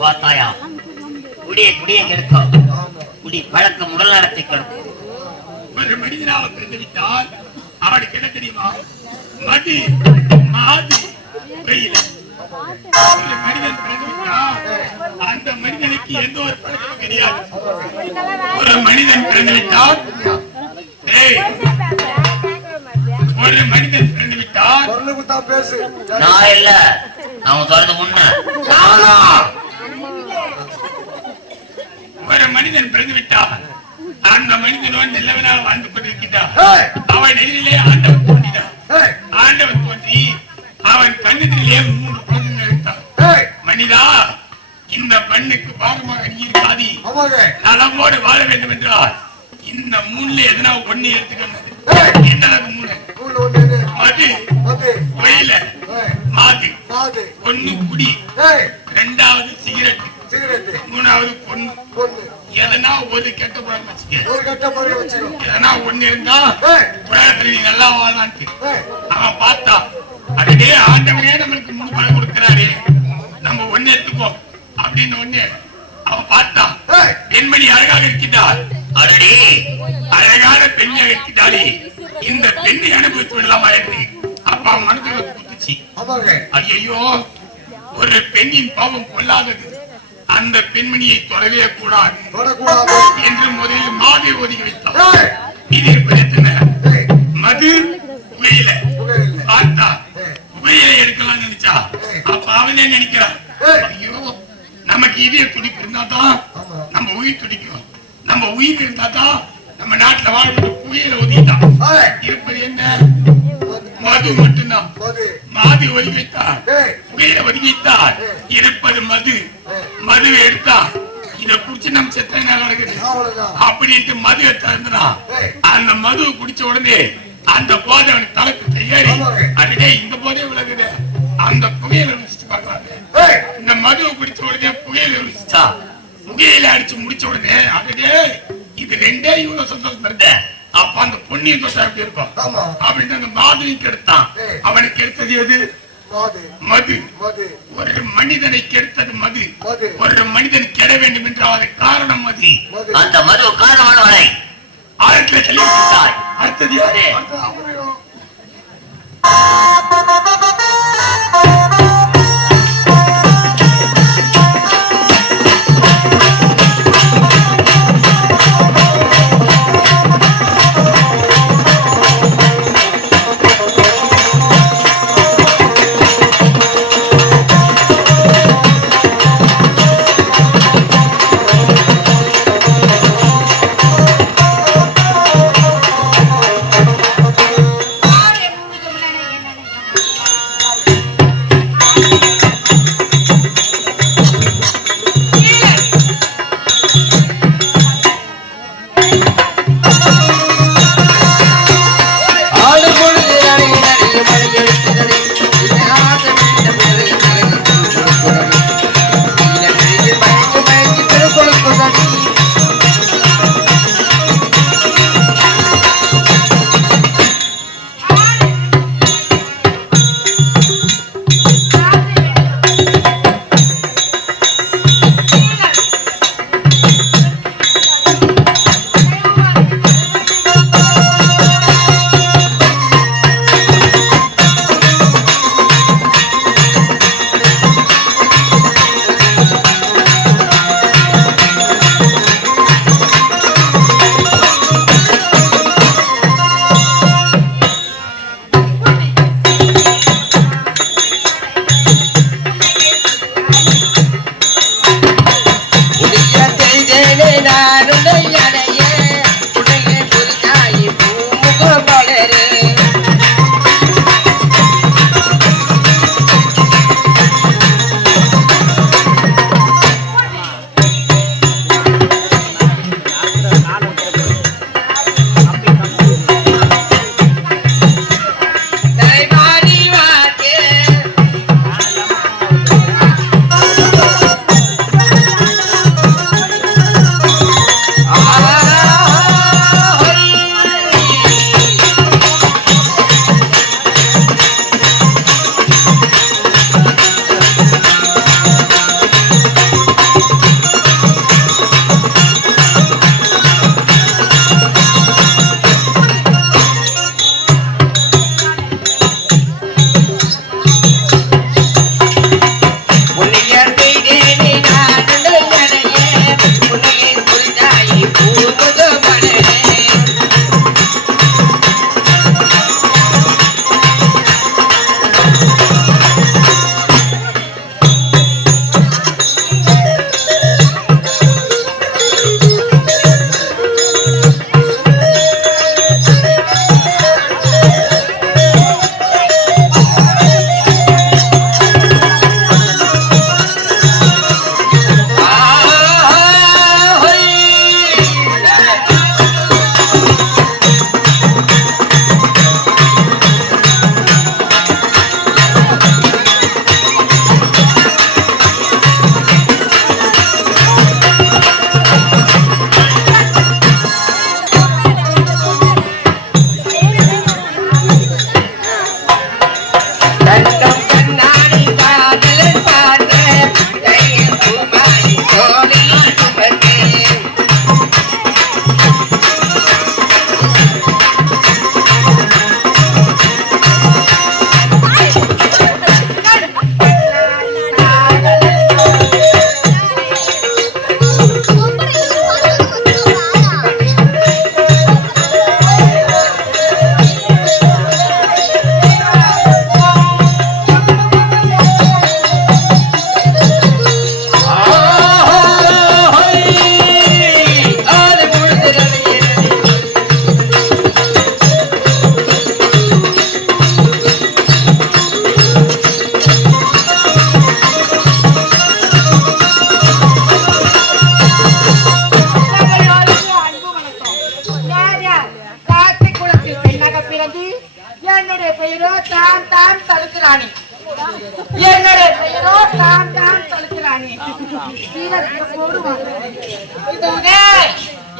பார்த்தாயா, குடியை கெடுக்கும், குடி பழக்கம் உடல் நலத்தை கெடுக்கும். ஒரு மனிதனாக பிரிந்துவிட்டால் அவனுக்கு என்ன தெரியுமா? மதி மாதி வெயில. ஒரு மனிதன் பிறந்துவிட்டால் அந்த மனிதனுக்கு எந்த ஒரு பழக்கமும் கிடையாது. ஒரு மனிதன் பிறந்துவிட்டால் ஒரு மனிதன் பிறந்துவிட்டால் நான் இல்ல, அவன் சொல்றது முன்ன. ஒரு மனிதன் பிறந்துவிட்டால் அந்த மனிதன் நல்லவனாக வாழ்ந்து கொண்டிருக்கிறான். அவன் எதிரிலே ஆண்டவன் தோன்றினான். ஆண்டவன் தோன்றி அவன் கண்ணத்திலே 3 குழந்தைகள் எடுத்தான். மனிதா, இந்த மண்ணுக்கு பாரமாக நீ இருக்காதி, நலமோடு வாழ வேண்டும் என்றால் இந்த 3ல எதனா ஒண்ணு எடுத்துக்கணும். என்னது 3? மது, வெயில, மாது. 1 குடி, 2வது சிகரெட், 3வது பொண்ணு. எதனா ஒரு கெட்ட பழக்கம் வச்சுக்க. எதனா ஒண்ணு இருந்தா உலகத்துல நீ நல்லா வாழலான்ட்டு அவன் பார்த்தா, அதே ஆண்டவனே நம்மளுக்கு 3 பழம் கொடுக்கிறாரு, நம்ம ஒண்ணு எடுத்துப்போம் அப்படின்னு ஒண்ணு அவன் பார்த்தா. பெண்மணி அழகாக இருக்கிறாள். அடடே, அழகான பெண்ணாக இருக்கிறாளே, இந்த பெண்ணை அனுபவித்து விடலாமா என்று அப்பா மனசுல குத்துச்சு. ஐயோ, ஒரு பெண்ணின் பாவம் கொள்ளாதது, அந்த பெண்மணியை தொடவே கூடாது என்று முதலில் மாதை ஒதுக்கி வைத்தார். இது மது புகையில பார்த்தா புகையில எடுக்கலாம் நினைச்சா. அப்ப அவனே நினைக்கிறான், ஐயோ நமக்கு இதே துடிப்பு இருந்தாதான் நம்ம உயிர் துடிக்கும், நம்ம உயிர் இருந்தாதான் நம்ம நாட்டுல வாழ்வது. புகையில ஒதுக்கிட்டான். இருப்பது என்ன? மது மட்டும்தான். மாதி ஒதுக்கி வைத்தார், புகையில ஒதுக்கி வைத்தார். இருப்பது மது. மது எடுத்தா இத குடிச்சு நம்ம செத்த என்ன நடக்குது அப்படின்ட்டு மது எடுத்தா. அந்த மதுவை குடிச்ச உடனே அந்த போதை அவனுக்கு தலைக்கு தயாரி. அதுக்கே இந்த போதே விலகுது. அந்த புகையில ருசிச்சு பாக்குறாங்க. இந்த மதுவை குடிச்ச உடனே புகையில ருசிச்சா, புகையில அடிச்சு முடிச்ச உடனே அதுக்கே இது 2 இவ்வளவு சந்தோஷம் இருந்த. அப்ப அந்த பொன்னியின் தோட்டம் எப்படி இருக்கும் அப்படின்னு அந்த மாதிரியும் கெடுத்தான். அவனுக்கு எடுத்தது எது? மது. ஒரு மனிதனை கெடுத்தது மது. ஒரு மனிதன் கெட வேண்டும் என்றால் அது காரணம் மது. அந்த மது காரணமானவனை ஆழத்துல சொல்லி விட்டாய். அடுத்தது யாரு?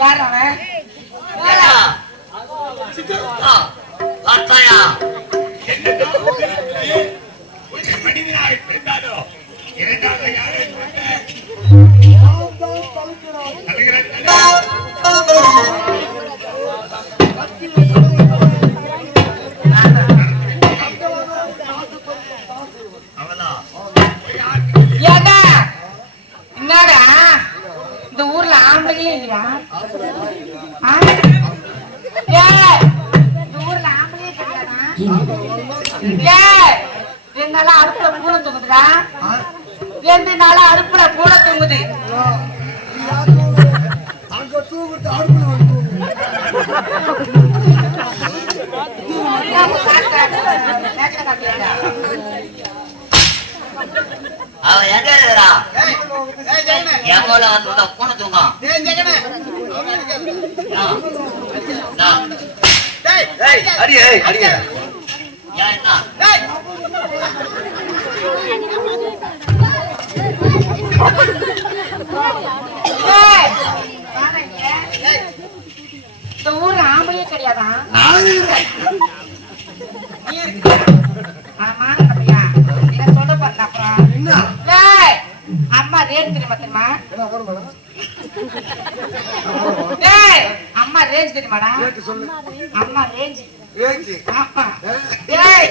யார் அவன்? ஏடா? ஆ, பார்த்தாயா? என்னதான் ஒரு மனிதனாக பிறந்தாலோ இரண்டாவது யாரை ஏண்டா என்னடா இந்த ஊர்ல ஆம்பளையே இல்லையா? இந்த ஊர்ல ஆம்பளையே கிடையாதா? ரெண்டு நாளா அடுப்புல பூனை தூங்குதுடா. 2 நாளா அடுப்புல பூனை தூங்குது. அங்க தூங்குறது அடுப்புல வந்து அவன் எங்க இருக்கிறா? என் போல வந்து பூனை தூங்கும். ஏன் என்ன? இந்த ஊர்ல ஆம்பளையே கிடையாதா? ஆமா அப்படியா? நீங்க சொல்ல பாருங்க அப்புறம். ஏய், அம்மா ரேஞ்ச் தெரியுமா தெரியுமா? ஏய், அம்மா ரேஞ்ச் தெரியுமாடா? சொல்லு அம்மா ரேஞ்ச். ஏஞ்சி ஆமா. ஏய்